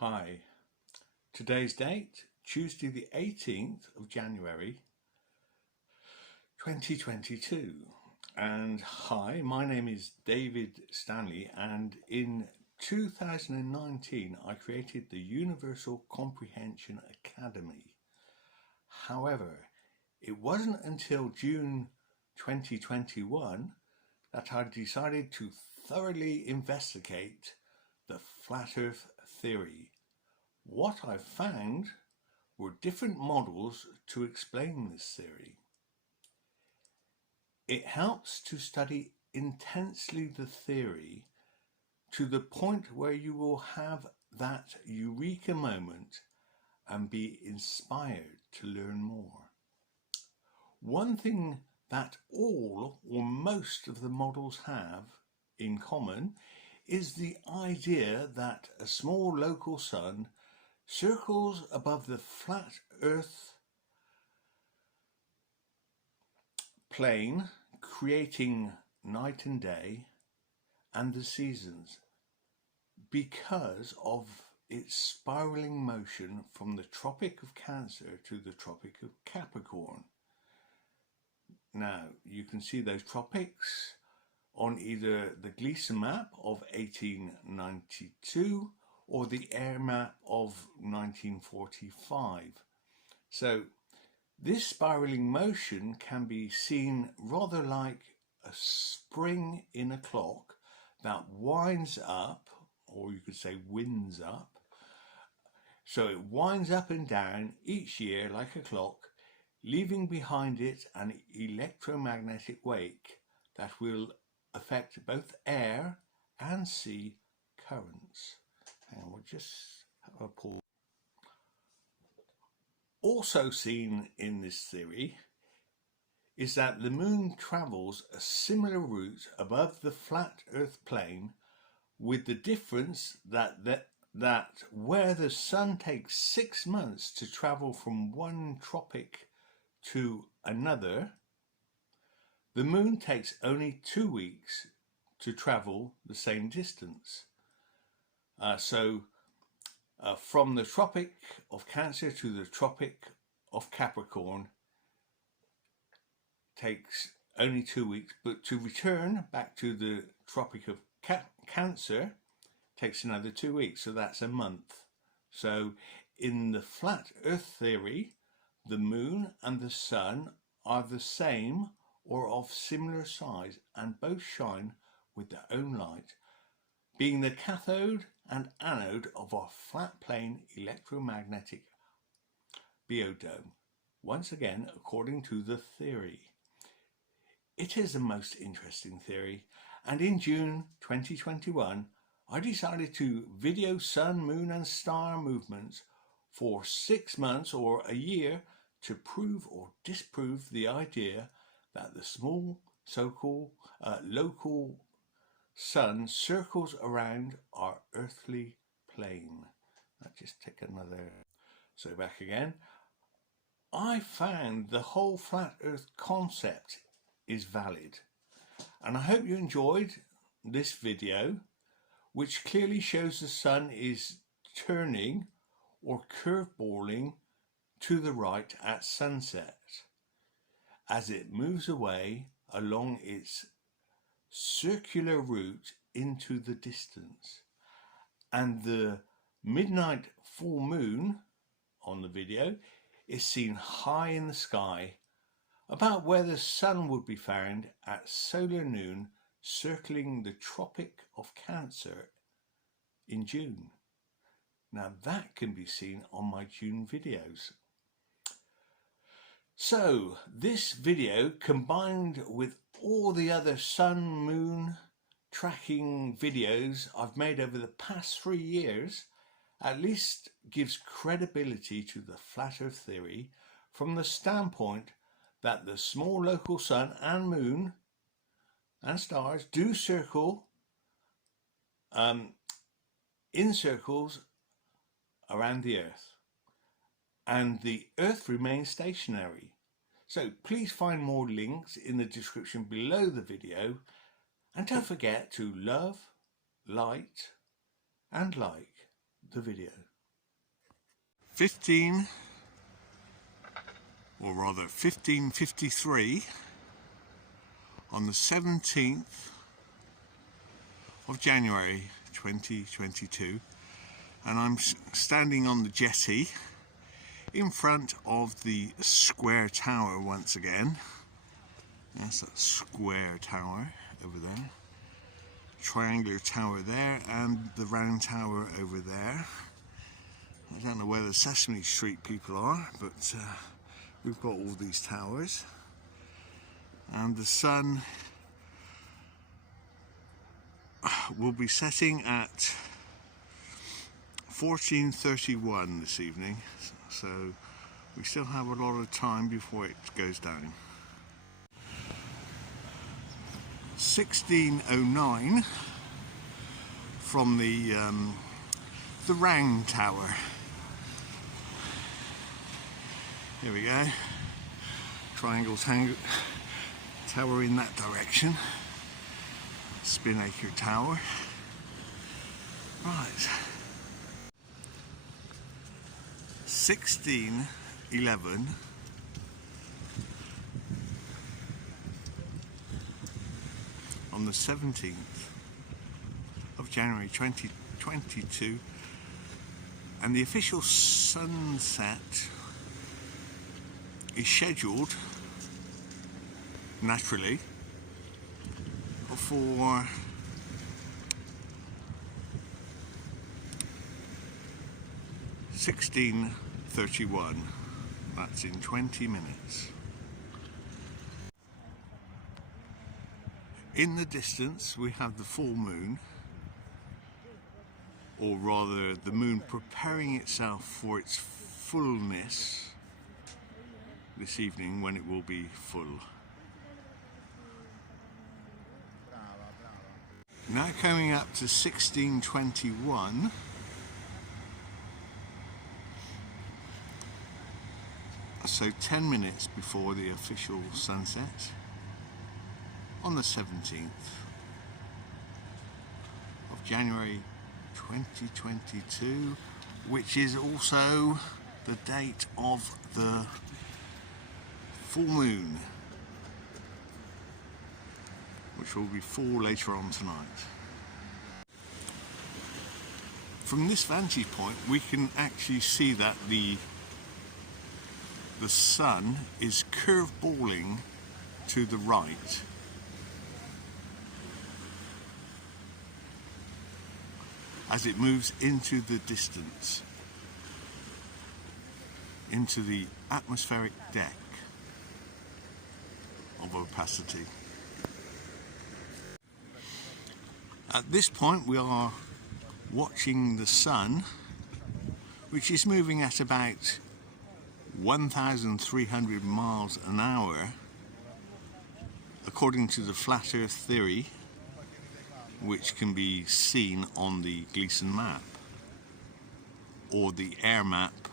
Hi, today's date, Tuesday the 18th of January 2022. And hi, my name is David Stanley, and in 2019 I created the Universal Comprehension Academy. However, it wasn't until June 2021 that I decided to thoroughly investigate the Flat Earth theory. What I found were different models to explain this theory. It helps to study intensely the theory to the point where you will have that eureka moment and be inspired to learn more. One thing that all or most of the models have in common is the idea that a small local sun circles above the flat Earth plane, creating night and day and the seasons because of its spiraling motion from the Tropic of Cancer to the Tropic of Capricorn. Now, you can see those tropics on either the Gleason map of 1892 or the air map of 1945. So this spiraling motion can be seen rather like a spring in a clock that winds up, or you could say winds up. So it winds up and down each year like a clock, leaving behind it an electromagnetic wake that will affect both air and sea currents. And we'll just have a pause. Also seen in this theory is that the moon travels a similar route above the flat Earth plane, with the difference that where the sun takes 6 months to travel from one tropic to another, the moon takes only 2 weeks to travel the same distance. From the Tropic of Cancer to the Tropic of Capricorn takes only 2 weeks, but to return back to the Tropic of Cancer takes another 2 weeks, so that's a month. So in the flat Earth theory, the moon and the sun are the same or of similar size, and both shine with their own light, being the cathode and anode of our flat plane electromagnetic biodome, once again according to the theory. It is a most interesting theory, and in June 2021 I decided to video sun, moon and star movements for 6 months or a year to prove or disprove the idea that the small so-called local sun circles around our earthly plane. Let's just take another. So back again. I found the whole flat Earth concept is valid, and I hope you enjoyed this video, which clearly shows the sun is turning or curveballing to the right at sunset as it moves away along its circular route into the distance. And the midnight full moon on the video is seen high in the sky, about where the sun would be found at solar noon, circling the Tropic of Cancer in June. Now that can be seen on my June videos. So this video, combined with all the other sun, moon tracking videos I've made over the past 3 years, at least gives credibility to the flat Earth theory from the standpoint that the small local sun and moon and stars do circle in circles around the Earth, and the Earth remains stationary. So please find more links in the description below the video, and don't forget to love, light and like the video. 1553 on the 17th of January 2022, and I'm standing on the jetty in front of the square tower once again. That's that square tower over there, triangular tower there, and the round tower over there. I don't know where the Sesame Street people are, but we've got all these towers, and the sun will be setting at 14:31 this evening, so we still have a lot of time before it goes down. 1609 from the round tower. Here we go, triangle tower in that direction, Spinacre Tower. Right, 1611 on the 17th of January 2022, and the official sunset is scheduled naturally for 16:31. That's in 20 minutes. In the distance we have the full moon, or rather the moon preparing itself for its fullness this evening, when it will be full. Now coming up to 16:21, so 10 minutes before the official sunset on the 17th of January 2022, which is also the date of the full moon, which will be full later on tonight. From this vantage point we can actually see that the sun is curveballing to the right. As it moves into the distance, into the atmospheric deck of opacity. At this point we are watching the sun, which is moving at about 1,300 miles an hour according to the flat earth theory, which can be seen on the Gleason map or the air map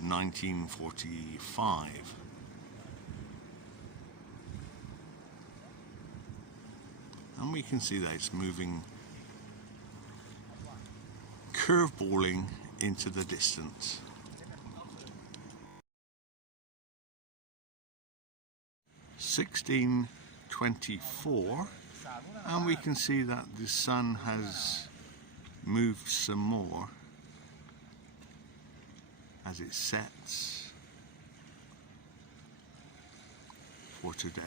1945. And we can see that it's moving, curveballing into the distance. (1624), and we can see that the sun has moved some more as it sets for today.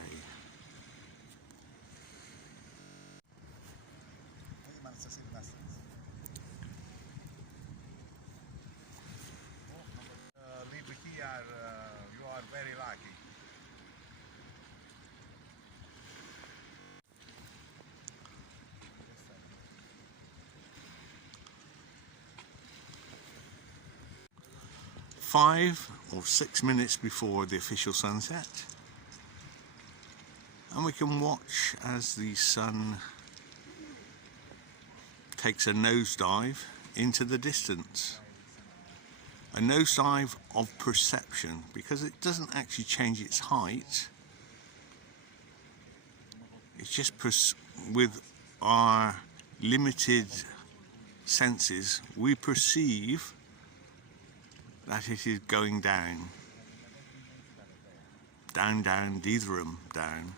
Live here, you are very lucky. Five or 6 minutes before the official sunset, and we can watch as the sun takes a nosedive into the distance. A nosedive of perception, because it doesn't actually change its height. It's just with our limited senses, we perceive that it is going down. Down, down, Detherum, down.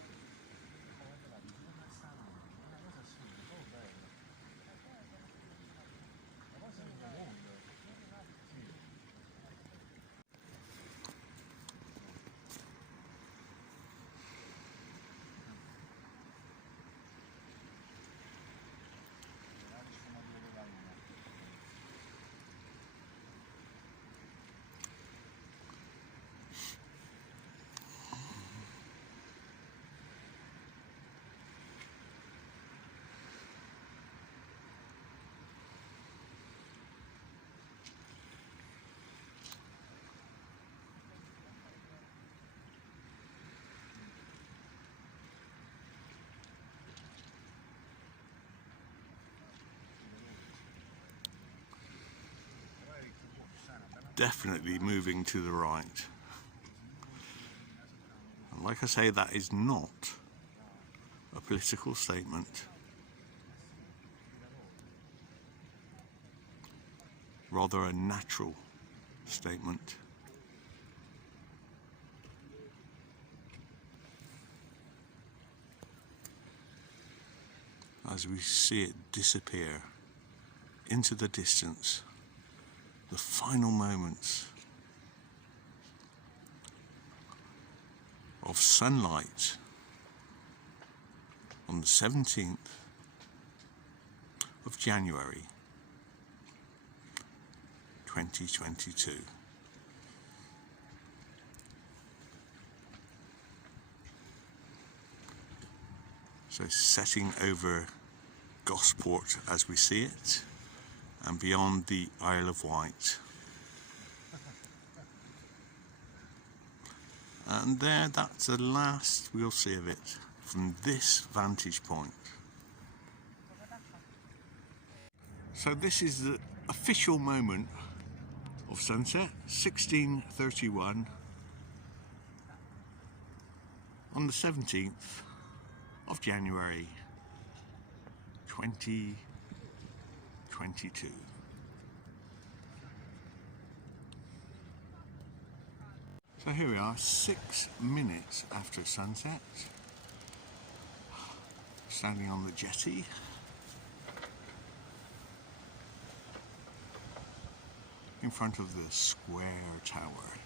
Definitely moving to the right. And like I say, that is not a political statement. Rather a natural statement. As we see it disappear into the distance, the final moments of sunlight on the 17th of January 2022. So setting over Gosport as we see it, and beyond the Isle of Wight. And there, that's the last we'll see of it from this vantage point. So this is the official moment of sunset, 16:31 on the 17th of January 2022. So here we are, 6 minutes after sunset, standing on the jetty. In front of the square tower.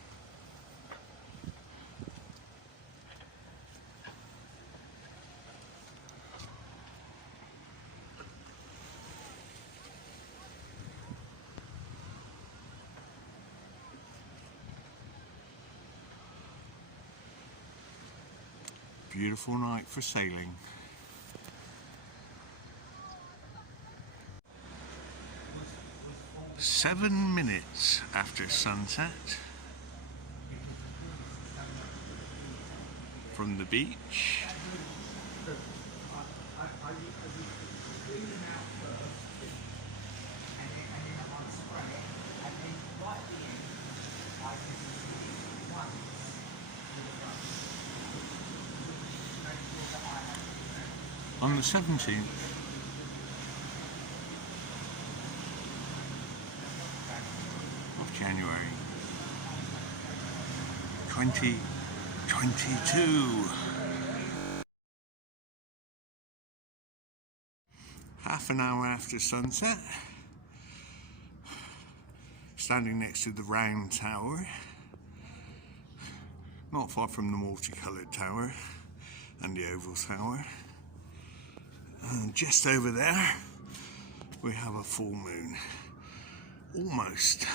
Beautiful night for sailing. Seven minutes after sunset from the beach. On the 17th of January 2022. Half an hour after sunset, standing next to the round tower, not far from the multicoloured tower and the oval tower. And just over there we have a full moon, almost.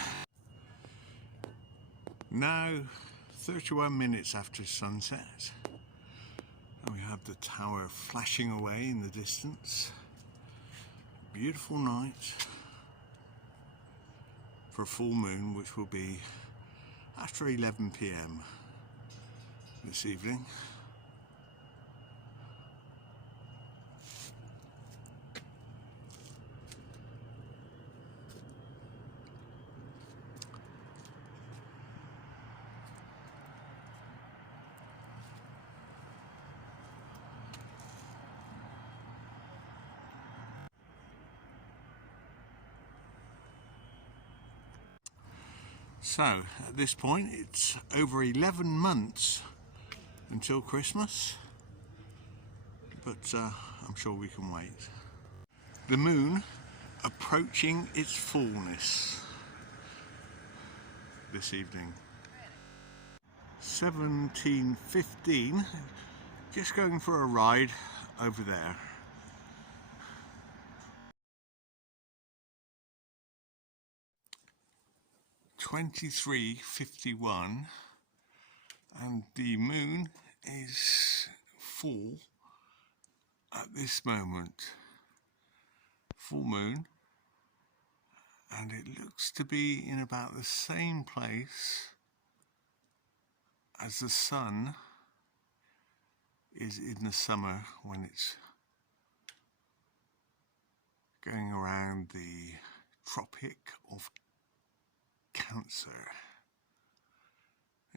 Now 31 minutes after sunset, and we have the tower flashing away in the distance. Beautiful night for a full moon, which will be after 11 PM this evening. So at this point it's over 11 months until Christmas, but I'm sure we can wait. The moon approaching its fullness this evening. 17:15, just going for a ride over there. (23:51) and the moon is full at this moment. Full moon, and it looks to be in about the same place as the sun is in the summer when it's going around the Tropic of Cancer.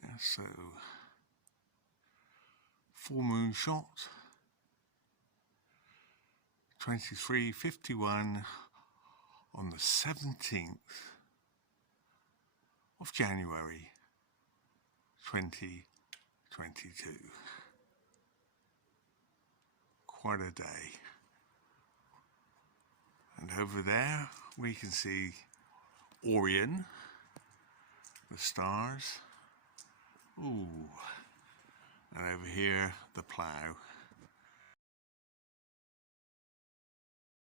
Yeah, so full moon shot, 23:51 on the 17th of January 2022. Quite a day. And over there we can see Orion, the stars. Ooh. And over here the plough.